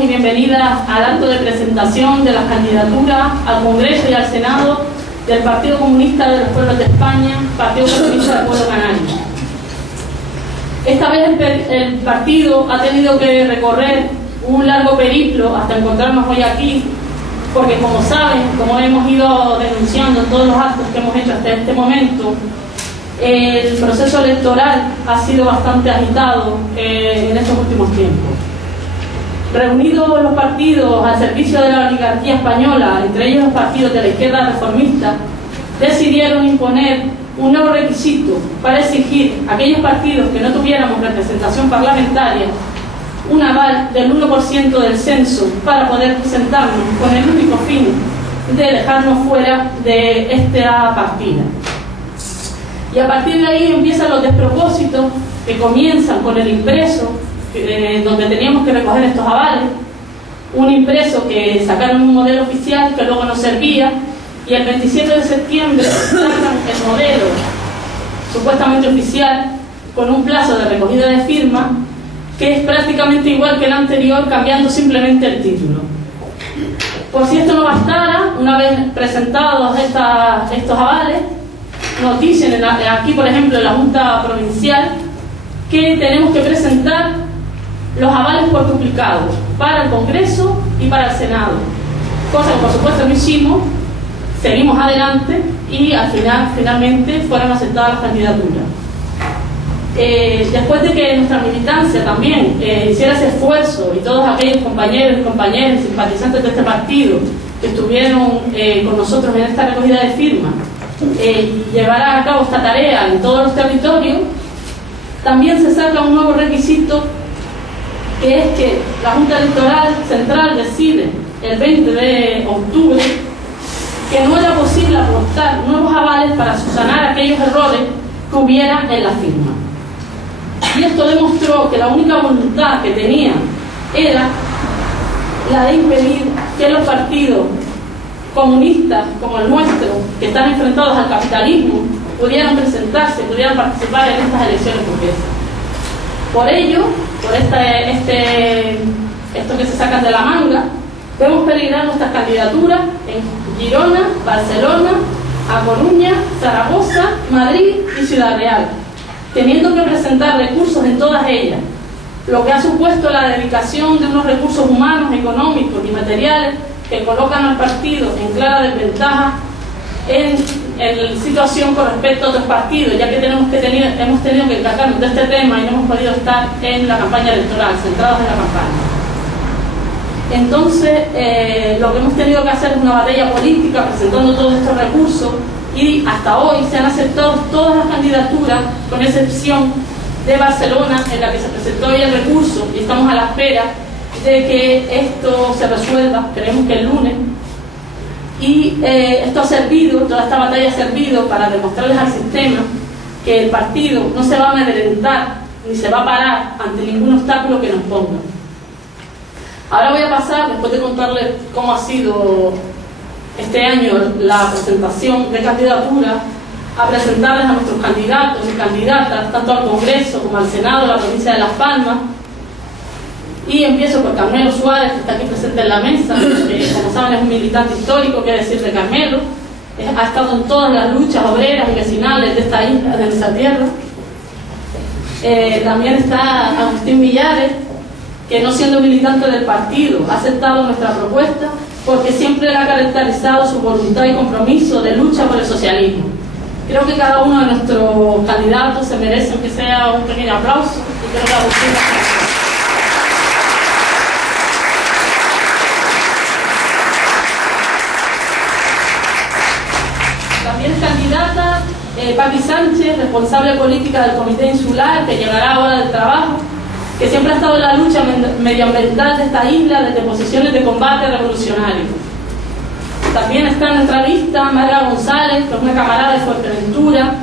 Y bienvenidas al acto de presentación de las candidaturas al Congreso y al Senado del Partido Comunista de los Pueblos de España, Partido Comunista del Pueblo Canario. Esta vez el partido ha tenido que recorrer un largo periplo hasta encontrarnos hoy aquí, porque como saben, como hemos ido denunciando en todos los actos que hemos hecho hasta este momento, el proceso electoral ha sido bastante agitado en estos últimos tiempos. Reunidos los partidos al servicio de la oligarquía española, entre ellos los partidos de la izquierda reformista, decidieron imponer un nuevo requisito para exigir a aquellos partidos que no tuviéramos representación parlamentaria un aval del 1% del censo para poder presentarnos, con el único fin de dejarnos fuera de esta partida. Y a partir de ahí empiezan los despropósitos que comienzan con el impreso, donde teníamos que recoger estos avales, un impreso que sacaron un modelo oficial que luego no servía, y el 27 de septiembre sacan el modelo supuestamente oficial con un plazo de recogida de firmas que es prácticamente igual que el anterior, cambiando simplemente el título. Por si esto no bastara, una vez presentados estos avales, nos dicen aquí, por ejemplo, en la Junta Provincial, que tenemos que presentar los avales por duplicado para el Congreso y para el Senado, cosa que por supuesto no hicimos. Seguimos adelante y al finalmente fueron aceptadas las candidaturas. Después de que nuestra militancia también hiciera ese esfuerzo, y todos aquellos compañeros y compañeras simpatizantes de este partido que estuvieron con nosotros en esta recogida de firmas, llevará a cabo esta tarea en todos los territorios, también se saca un nuevo requisito, que es que la Junta Electoral Central decide el 20 de octubre que no era posible aportar nuevos avales para subsanar aquellos errores que hubiera en la firma. Y esto demostró que la única voluntad que tenía era la de impedir que los partidos comunistas como el nuestro, que están enfrentados al capitalismo, pudieran presentarse, pudieran participar en estas elecciones burguesas. Por ello, por esto que se sacan de la manga, vemos peligrar nuestras candidaturas en Girona, Barcelona, A Coruña, Zaragoza, Madrid y Ciudad Real, teniendo que presentar recursos en todas ellas, lo que ha supuesto la dedicación de unos recursos humanos, económicos y materiales que colocan al partido en clara desventaja en situación con respecto a otros partidos, ya que hemos tenido que encargarnos de este tema y no hemos podido estar en la campaña electoral, centrados en la campaña. Entonces, lo que hemos tenido que hacer es una batalla política presentando todos estos recursos, y hasta hoy se han aceptado todas las candidaturas, con excepción de Barcelona, en la que se presentó hoy el recurso, y estamos a la espera de que esto se resuelva, creemos que el lunes. Y esto ha servido, toda esta batalla ha servido para demostrarles al sistema que el partido no se va a amedrentar ni se va a parar ante ningún obstáculo que nos ponga. Ahora voy a pasar, después de contarles cómo ha sido este año la presentación de candidaturas, a presentarles a nuestros candidatos y candidatas, tanto al Congreso como al Senado de la provincia de Las Palmas. Y empiezo por Carmelo Suárez, que está aquí presente en la mesa. Como saben, es un militante histórico, qué decir de Carmelo. Ha estado en todas las luchas obreras y vecinales de esta isla, de nuestra tierra. También está Agustín Millares, que no siendo militante del partido ha aceptado nuestra propuesta, porque siempre le ha caracterizado su voluntad y compromiso de lucha por el socialismo. Creo que cada uno de nuestros candidatos se merece que sea un pequeño aplauso, y creo que Agustín también es candidata Paqui Sánchez, responsable política del Comité Insular, que llegará ahora del trabajo, que siempre ha estado en la lucha medioambiental de esta isla desde posiciones de combate revolucionario. También está en nuestra lista Marga González, que es una camarada de Fuerteventura,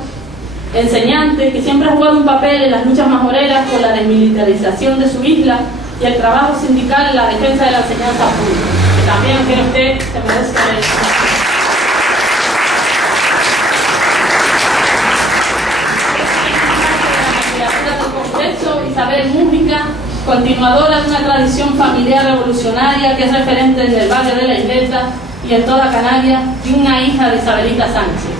enseñante, que siempre ha jugado un papel en las luchas majoreras por la desmilitarización de su isla y el trabajo sindical en la defensa de la enseñanza pública, que también, creo usted, se merece. Isabel Mújica, continuadora de una tradición familiar revolucionaria que es referente en el barrio de La Isleta y en toda Canarias, y una hija de Isabelita Sánchez.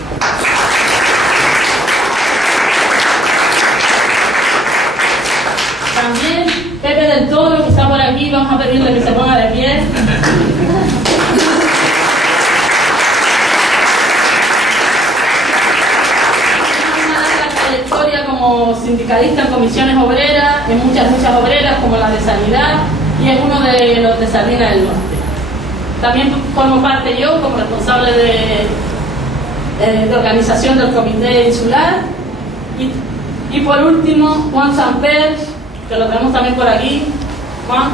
También Pepe del Toro, que está por aquí, vamos a pedirle que se ponga de pie. Como sindicalista en comisiones obreras, en muchas luchas obreras como la de sanidad, y es uno de los de Sardina del Norte. También formo parte yo como responsable de organización del comité insular, y por último Juan Samper, que lo tenemos también por aquí. Juan.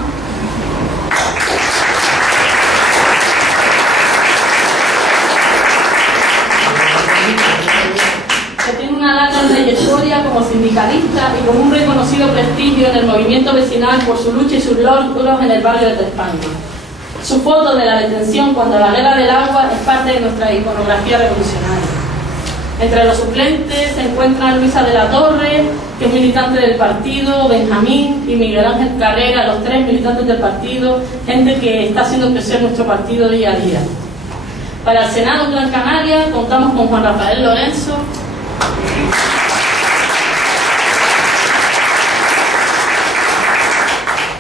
Que tiene una larga trayectoria como sindicalista y con un reconocido prestigio en el movimiento vecinal por su lucha y sus logros en el barrio de Tres Palmas. Su foto de la detención cuando la guerra del agua es parte de nuestra iconografía revolucionaria. Entre los suplentes se encuentran Luisa de la Torre, que es militante del partido, Benjamín y Miguel Ángel Carrera, los tres militantes del partido, gente que está haciendo crecer nuestro partido día a día. Para el Senado de Gran Canaria contamos con Juan Rafael Lorenzo,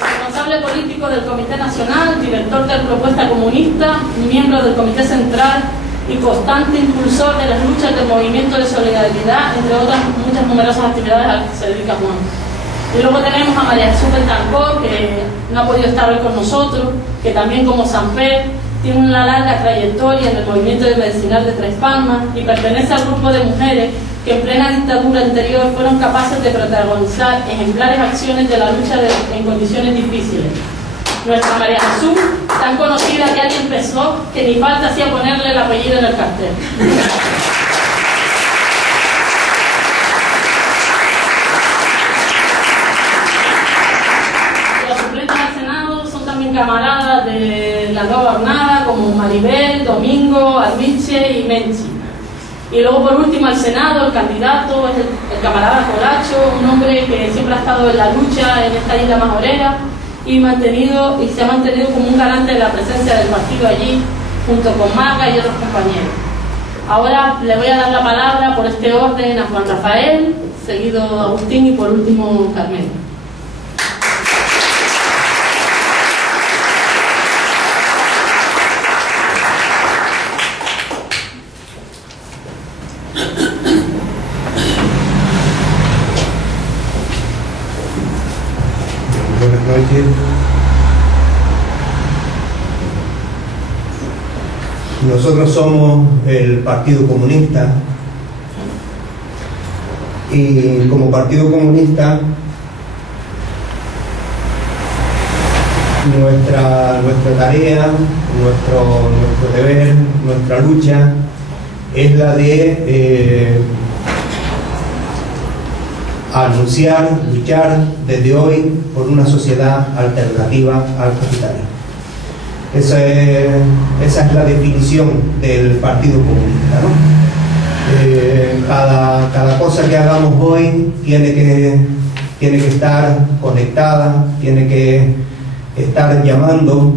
responsable político del Comité Nacional, director de Propuesta Comunista, miembro del Comité Central y constante impulsor de las luchas del movimiento de solidaridad, entre otras muchas numerosas actividades a las que se dedica Juan. Y luego tenemos a María Jesús Betancor, que no ha podido estar hoy con nosotros, que también como Samper tiene una larga trayectoria en el movimiento vecinal de Tres Palmas y pertenece al grupo de mujeres que en plena dictadura anterior fueron capaces de protagonizar ejemplares acciones de la lucha en condiciones difíciles. Nuestra María Jesús, tan conocida que alguien pensó que ni falta hacía ponerle el apellido en el cartel. Los suplentes al Senado son también camaradas de la nueva jornada, como Maribel, Domingo, Armiche y Menchi. Y luego por último al Senado, el candidato es el camarada Coracho, un hombre que siempre ha estado en la lucha en esta isla majorera y se ha mantenido como un garante de la presencia del partido allí, junto con Marga y otros compañeros. Ahora le voy a dar la palabra por este orden a Juan Rafael, seguido Agustín y por último Carmen. Buenas noches. Nosotros somos el Partido Comunista y como Partido Comunista nuestra tarea, nuestro deber, nuestra lucha es la de anunciar, luchar desde hoy por una sociedad alternativa al capitalismo. Esa es la definición del Partido Comunista, ¿no? Cada cosa que hagamos hoy tiene que estar conectada, tiene que estar llamando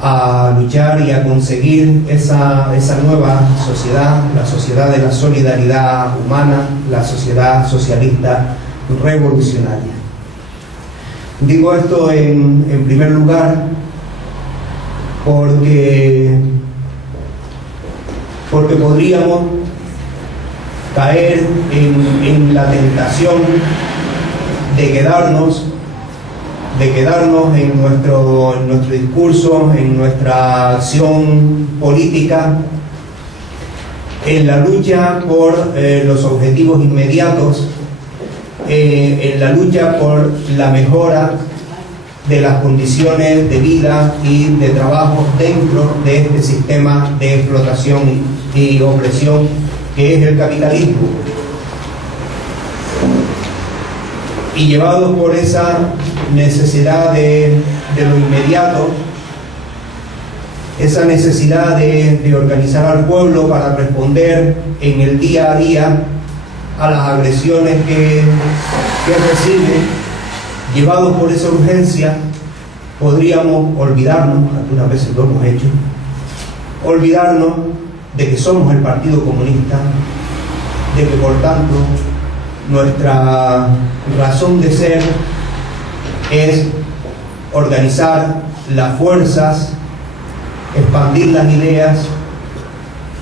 a luchar y a conseguir esa nueva sociedad, la sociedad de la solidaridad humana, la sociedad socialista revolucionaria. Digo esto en primer lugar porque podríamos caer en la tentación de quedarnos en nuestro discurso, en nuestra acción política, en la lucha por los objetivos inmediatos, en la lucha por la mejora de las condiciones de vida y de trabajo dentro de este sistema de explotación y opresión que es el capitalismo. Y llevados por esa necesidad de lo inmediato, esa necesidad de organizar al pueblo para responder en el día a día a las agresiones que recibe llevados por esa urgencia, podríamos olvidarnos, algunas veces lo hemos hecho, olvidarnos de que somos el Partido Comunista, de que por tanto nuestra razón de ser es organizar las fuerzas, expandir las ideas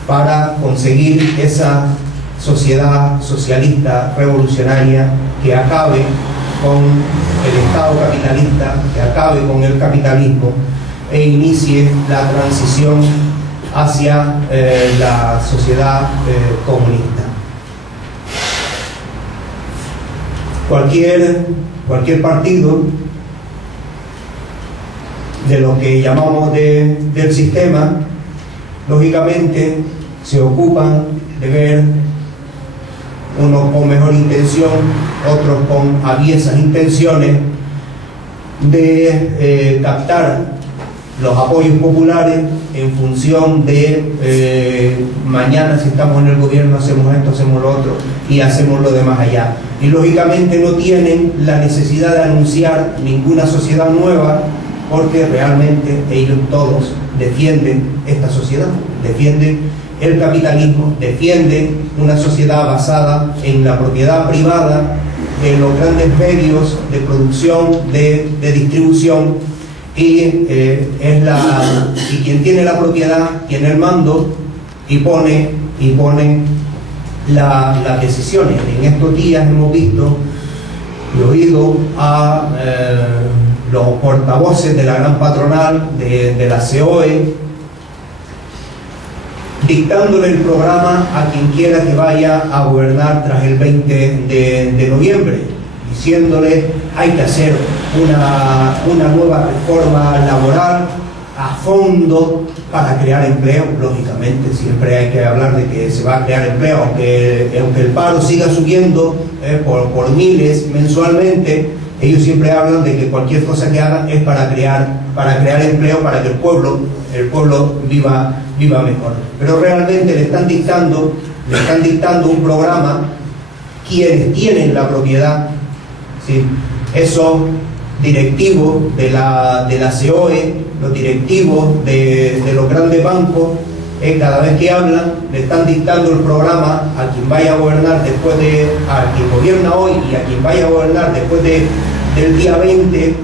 para conseguir esa sociedad socialista revolucionaria que acabe con el Estado capitalista, que acabe con el capitalismo e inicie la transición hacia la sociedad comunista. Cualquier partido de lo que llamamos del sistema, lógicamente se ocupan de ver, unos con mejor intención, otros con aviesas intenciones, de captar los apoyos populares en función de mañana, si estamos en el gobierno, hacemos esto, hacemos lo otro y hacemos lo demás allá. Y lógicamente no tienen la necesidad de anunciar ninguna sociedad nueva, porque realmente ellos todos defienden esta sociedad, defienden el capitalismo, defienden una sociedad basada en la propiedad privada, en los grandes medios de producción, de distribución, y quien tiene la propiedad tiene el mando y pone las decisiones. En estos días hemos visto y oído a los portavoces de la gran patronal de la COE dictándole el programa a quien quiera que vaya a gobernar tras el 20 de noviembre, diciéndole hay que hacer una nueva reforma laboral a fondo para crear empleo. Lógicamente siempre hay que hablar de que se va a crear empleo, aunque el paro siga subiendo por miles mensualmente. Ellos siempre hablan de que cualquier cosa que hagan es para crear empleo, para que el pueblo viva mejor. Pero realmente le están dictando un programa quienes tienen la propiedad, ¿sí? Esos directivos de la COE, los directivos de los grandes bancos, cada vez que hablan le están dictando el programa a quien vaya a gobernar a quien gobierna hoy y a quien vaya a gobernar después del día 20,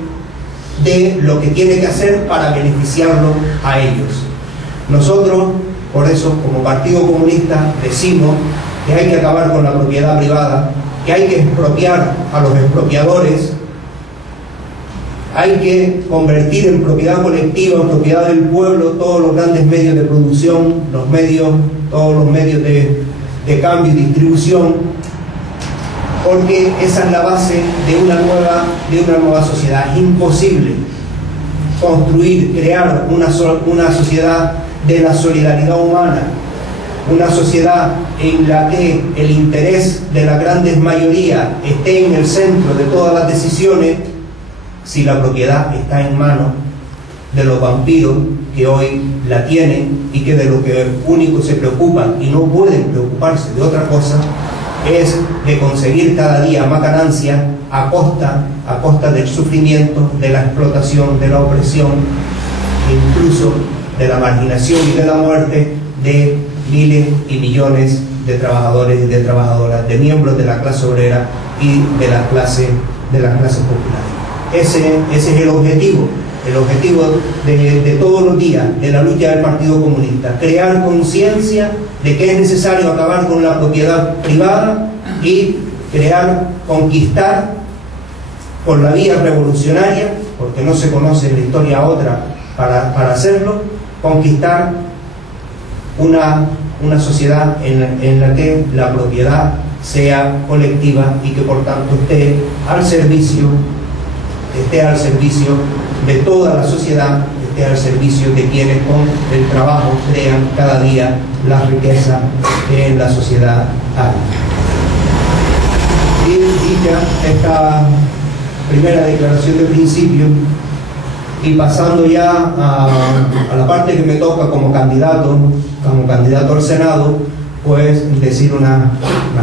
de lo que tiene que hacer para beneficiarlo a ellos. Nosotros, por eso, como Partido Comunista, decimos que hay que acabar con la propiedad privada, que hay que expropiar a los expropiadores, hay que convertir en propiedad colectiva, en propiedad del pueblo, todos los grandes medios de producción, todos los medios de cambio y distribución, porque esa es la base de una nueva sociedad. Es imposible crear una sociedad de la solidaridad humana, una sociedad en la que el interés de la grandes mayoría esté en el centro de todas las decisiones, si la propiedad está en manos de los vampiros que hoy la tienen y que de lo que único se preocupan y no pueden preocuparse de otra cosa es de conseguir cada día más ganancia a costa del sufrimiento, de la explotación, de la opresión, incluso de la marginación y de la muerte de miles y millones de trabajadores y de trabajadoras, de miembros de la clase obrera y de las clases populares. Ese es el objetivo de todos los días de la lucha del Partido Comunista: crear conciencia de que es necesario acabar con la propiedad privada y conquistar por la vía revolucionaria, porque no se conoce en la historia otra para hacerlo, conquistar una sociedad en la que la propiedad sea colectiva y que por tanto esté al servicio de toda la sociedad, esté al servicio de quienes con el trabajo crean cada día la riqueza en la sociedad árabe. Y dicha esta primera declaración de principio, y pasando ya a la parte que me toca como candidato al Senado, pues decir unas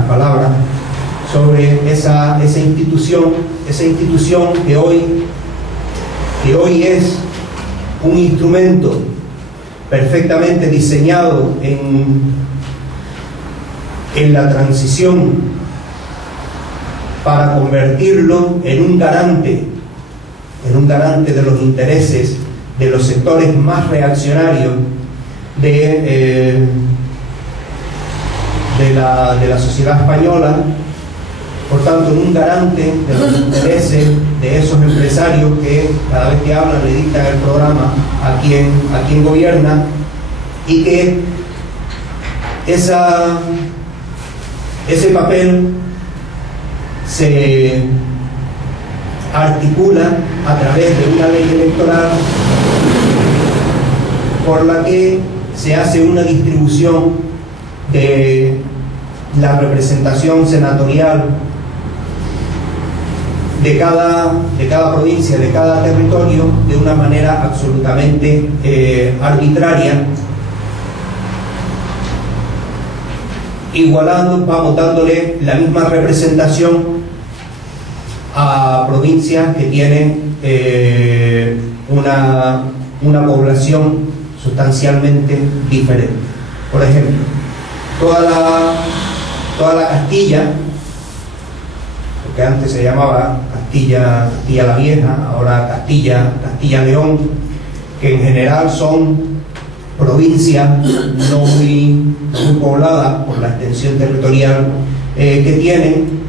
palabras sobre esa institución que hoy es un instrumento perfectamente diseñado en la transición para convertirlo en un garante de los intereses de los sectores más reaccionarios de la sociedad española, por tanto en un garante de los intereses de esos empresarios que cada vez que hablan le dictan el programa a quien gobierna, y que ese papel se articula a través de una ley electoral por la que se hace una distribución de la representación senatorial de cada provincia, de cada territorio, de una manera absolutamente arbitraria, vamos dándole la misma representación a provincias que tienen una población sustancialmente diferente. Por ejemplo, toda la Castilla, que antes se llamaba Castilla la Vieja, ahora Castilla-León, que en general son provincias no muy pobladas por la extensión territorial que tienen.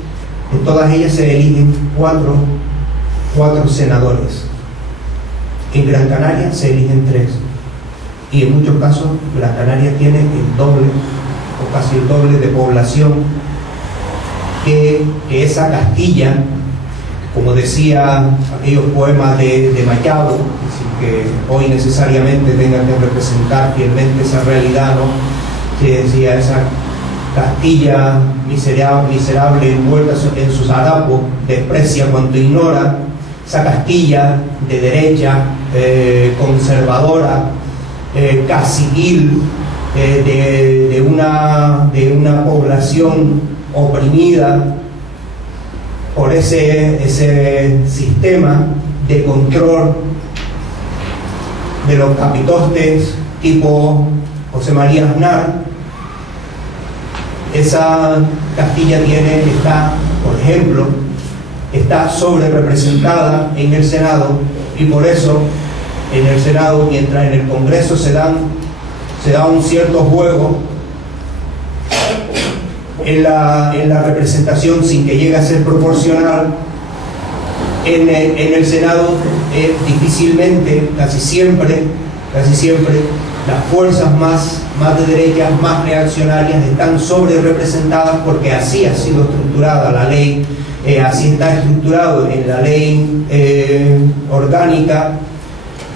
En todas ellas se eligen cuatro senadores. En Gran Canaria se eligen 3, y en muchos casos Gran Canaria tiene el doble o casi el doble de población que esa Castilla, como decía aquellos poemas de Machado, que hoy necesariamente tengan que representar fielmente esa realidad, ¿no? Que decía esa Castilla miserable envuelta en sus harapos, desprecia cuanto ignora, esa Castilla de derecha, conservadora, caciquil, de una población oprimida por ese sistema de control de los capitostes tipo José María Aznar. Esa Castilla por ejemplo, está sobre representada en el Senado, y por eso en el Senado, mientras en el Congreso se da un cierto juego en la representación sin que llegue a ser proporcional, en el Senado difícilmente, casi siempre las fuerzas más de derecha, más reaccionarias, están sobre representadas, porque así ha sido estructurada la ley, así está estructurado en la ley orgánica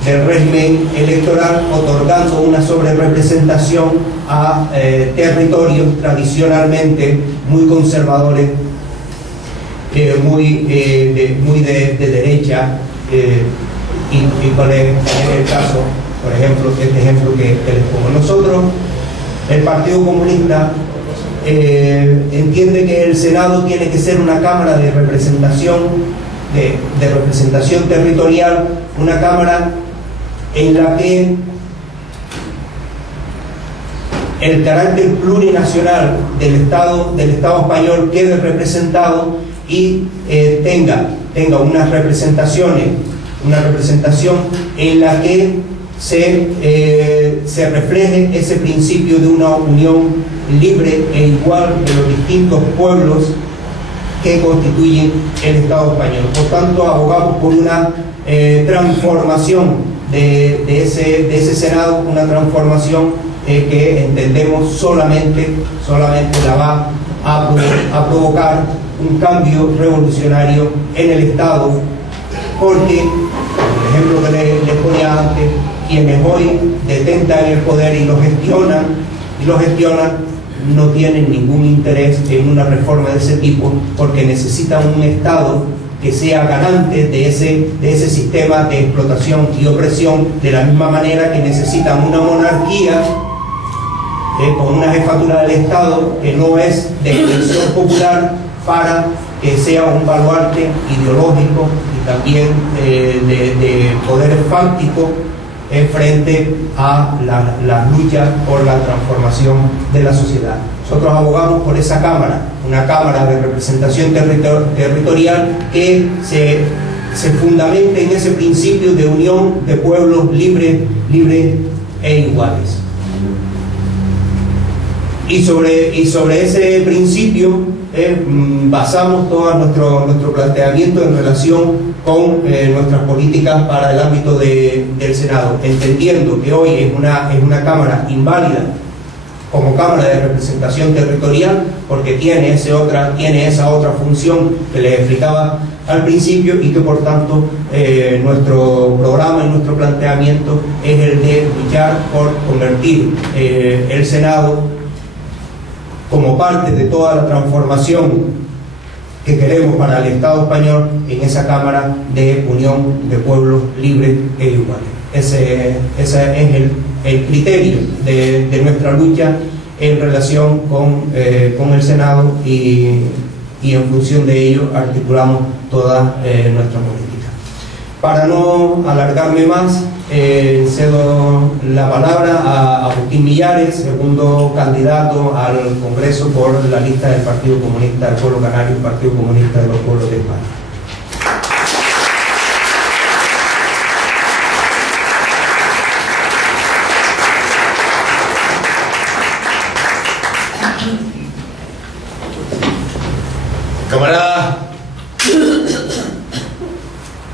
del régimen electoral, otorgando una sobrerepresentación a territorios tradicionalmente muy conservadores, muy de derecha, y con el caso, por ejemplo, este ejemplo que les pongo. Nosotros, el Partido Comunista, entiende que el Senado tiene que ser una cámara de representación, de representación territorial, una cámara en la que el carácter plurinacional del Estado español quede representado y tenga una representación en la que se refleje ese principio de una unión libre e igual de los distintos pueblos que constituyen el Estado español. Por tanto, abogamos por una transformación de ese Senado, una transformación que entendemos solamente la va a provocar un cambio revolucionario en el Estado, porque, por ejemplo que les ponía antes, quienes hoy detentan el poder y lo gestionan, no tienen ningún interés en una reforma de ese tipo, porque necesitan un Estado que sea garante de ese sistema de explotación y opresión, de la misma manera que necesitan una monarquía con una jefatura del Estado que no es de elección popular, para que sea un baluarte ideológico y también de poder fáctico frente a las luchas por la transformación de la sociedad. Nosotros abogamos por esa Cámara, una Cámara de representación territorial que se fundamente en ese principio de unión de pueblos libres e iguales. Y sobre ese principio basamos todo nuestro planteamiento en relación con nuestras políticas para el ámbito del Senado, entendiendo que hoy es una Cámara inválida como Cámara de representación territorial, porque tiene esa otra función que les explicaba al principio, y que por tanto nuestro programa y nuestro planteamiento es el de luchar por convertir el Senado como parte de toda la transformación que queremos para el Estado español en esa Cámara de unión de pueblos libres e iguales. Ese es el criterio de nuestra lucha en relación con el Senado, y en función de ello articulamos toda nuestra política. Para no alargarme más, cedo la palabra a Agustín Millares, segundo candidato al Congreso por la lista del Partido Comunista del Pueblo Canario, Partido Comunista de los Pueblos de España. Camaradas,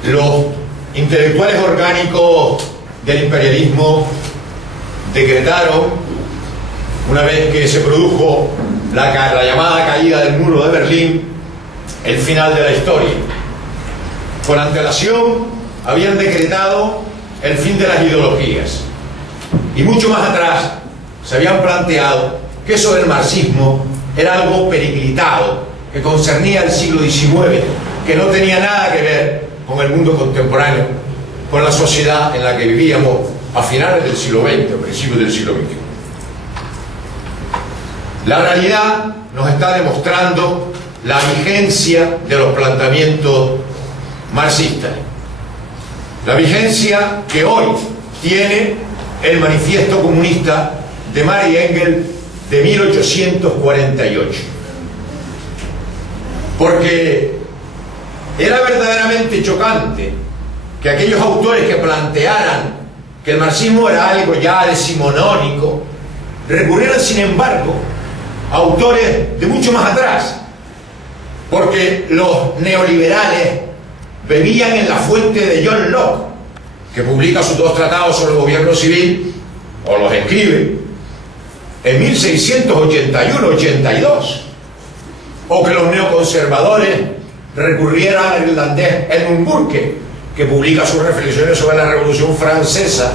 los intelectuales orgánicos del imperialismo decretaron, una vez que se produjo la llamada caída del muro de Berlín, el final de la historia. Con antelación habían decretado el fin de las ideologías, y mucho más atrás se habían planteado que eso del marxismo era algo periclitado, que concernía al siglo XIX, que no tenía nada que ver con el mundo contemporáneo, con la sociedad en la que vivíamos a finales del siglo XX, a principios del siglo XXI. La realidad nos está demostrando la vigencia de los planteamientos marxistas, la vigencia que hoy tiene el Manifiesto Comunista de Marx y Engels de 1848. Porque era verdaderamente chocante que aquellos autores que plantearan que el marxismo era algo ya decimonónico recurrieran, sin embargo, a autores de mucho más atrás, porque los neoliberales bebían en la fuente de John Locke, que publica sus 2 tratados sobre el gobierno civil, o los escribe en 1681-82, o que los neoconservadores recurrieran al irlandés Edmund Burke, que publica sus reflexiones sobre la Revolución Francesa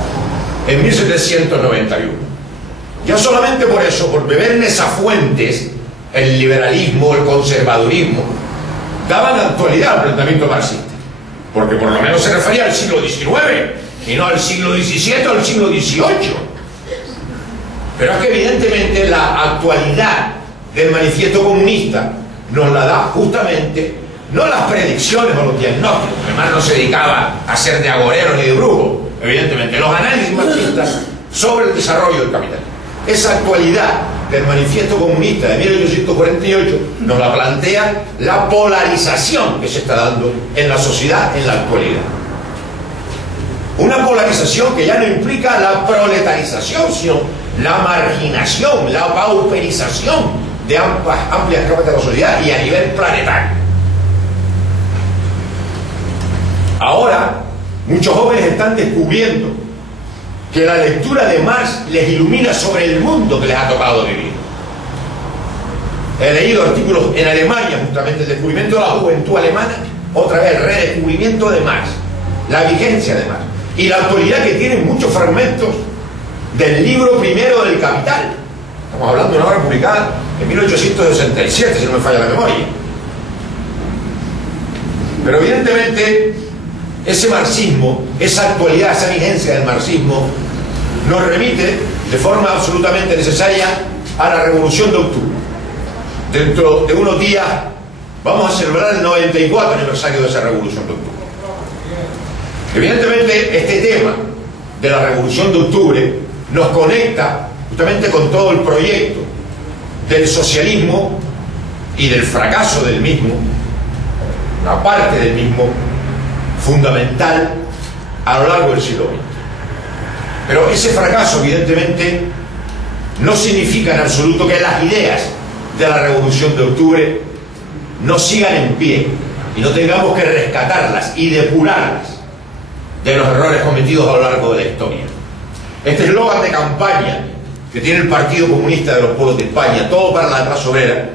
en 1791. Ya solamente por eso, por beber en esas fuentes, el liberalismo, el conservadurismo, daban actualidad al planteamiento marxista, porque por lo menos se refería al siglo XIX y no al siglo XVII o al siglo XVIII. Pero es que evidentemente la actualidad del Manifiesto Comunista nos la da justamente no las predicciones o los diagnósticos, además no se dedicaba a ser de agorero ni de brujo, evidentemente, los análisis marxistas sobre el desarrollo del capitalismo. Esa actualidad del Manifiesto Comunista de 1848 nos la plantea la polarización que se está dando en la sociedad en la actualidad. Una polarización que ya no implica la proletarización, sino la marginación, la pauperización de amplias capas de la sociedad y a nivel planetario. Ahora, muchos jóvenes están descubriendo que la lectura de Marx les ilumina sobre el mundo que les ha tocado vivir. He leído artículos en Alemania, justamente el descubrimiento de la juventud alemana, otra vez el redescubrimiento de Marx, la vigencia de Marx y la actualidad que tienen muchos fragmentos del libro primero del Capital. Estamos hablando de una obra publicada en 1867, si no me falla la memoria. Pero evidentemente ese marxismo, esa actualidad, esa vigencia del marxismo nos remite de forma absolutamente necesaria a la Revolución de Octubre. Dentro de unos días vamos a celebrar el 94 aniversario de esa Revolución de Octubre. Evidentemente, este tema de la Revolución de Octubre nos conecta justamente con todo el proyecto del socialismo y del fracaso del mismo, una parte del mismo fundamental a lo largo del siglo XX. Pero ese fracaso, evidentemente, no significa en absoluto que las ideas de la Revolución de Octubre no sigan en pie y no tengamos que rescatarlas y depurarlas de los errores cometidos a lo largo de la historia. Este eslogan de campaña que tiene el Partido Comunista de los Pueblos de España, todo para la clase obrera,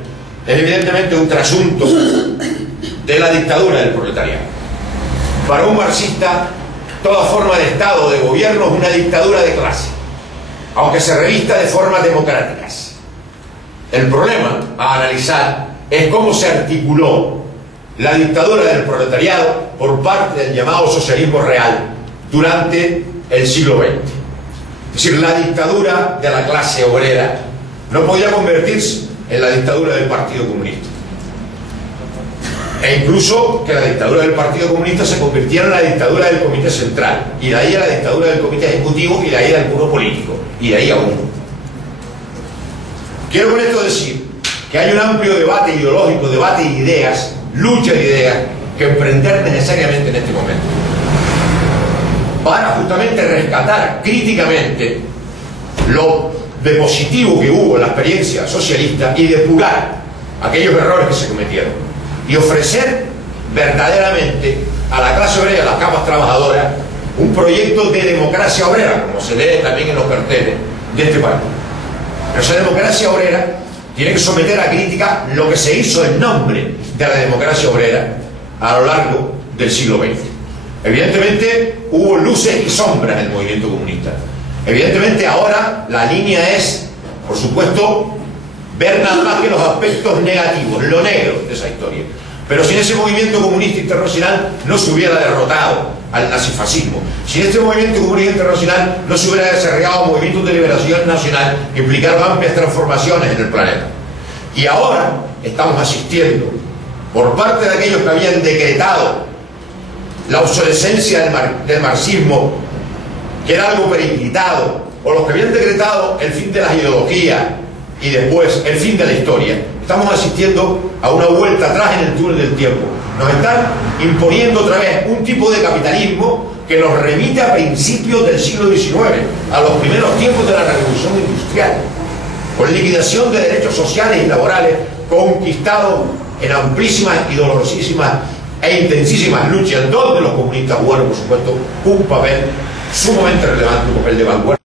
es evidentemente un trasunto de la dictadura del proletariado. Para un marxista, toda forma de Estado o de gobierno es una dictadura de clase, aunque se revista de formas democráticas. El problema a analizar es cómo se articuló la dictadura del proletariado por parte del llamado socialismo real durante el siglo XX. Es decir, la dictadura de la clase obrera no podía convertirse en la dictadura del Partido Comunista. E incluso que la dictadura del Partido Comunista se convirtiera en la dictadura del Comité Central, y de ahí a la dictadura del Comité Ejecutivo, y de ahí al puro político, y de ahí a uno. Quiero con esto decir que hay un amplio debate ideológico, debate de ideas, lucha de ideas, que emprender necesariamente en este momento, para justamente rescatar críticamente lo de positivo que hubo en la experiencia socialista y depurar aquellos errores que se cometieron y ofrecer verdaderamente a la clase obrera y a las capas trabajadoras un proyecto de democracia obrera, como se lee también en los carteles de este país. Pero esa democracia obrera tiene que someter a crítica lo que se hizo en nombre de la democracia obrera a lo largo del siglo XX. Evidentemente hubo luces y sombras en el movimiento comunista. Evidentemente ahora la línea es, por supuesto, ver nada más que los aspectos negativos, lo negro de esa historia. Pero sin ese movimiento comunista internacional no se hubiera derrotado al nazifascismo. Sin este movimiento comunista internacional no se hubiera desarrollado movimientos de liberación nacional que implicaron amplias transformaciones en el planeta. Y ahora estamos asistiendo, por parte de aquellos que habían decretado la obsolescencia del marxismo, que era algo periclitado, o los que habían decretado el fin de las ideologías y después el fin de la historia. Estamos asistiendo a una vuelta atrás en el túnel del tiempo. Nos están imponiendo otra vez un tipo de capitalismo que nos remite a principios del siglo XIX, a los primeros tiempos de la Revolución Industrial, con liquidación de derechos sociales y laborales conquistados en amplísimas y dolorosísimas e intensísimas luchas, donde los comunistas jugaron, por supuesto, un papel sumamente relevante, un papel de vanguardia.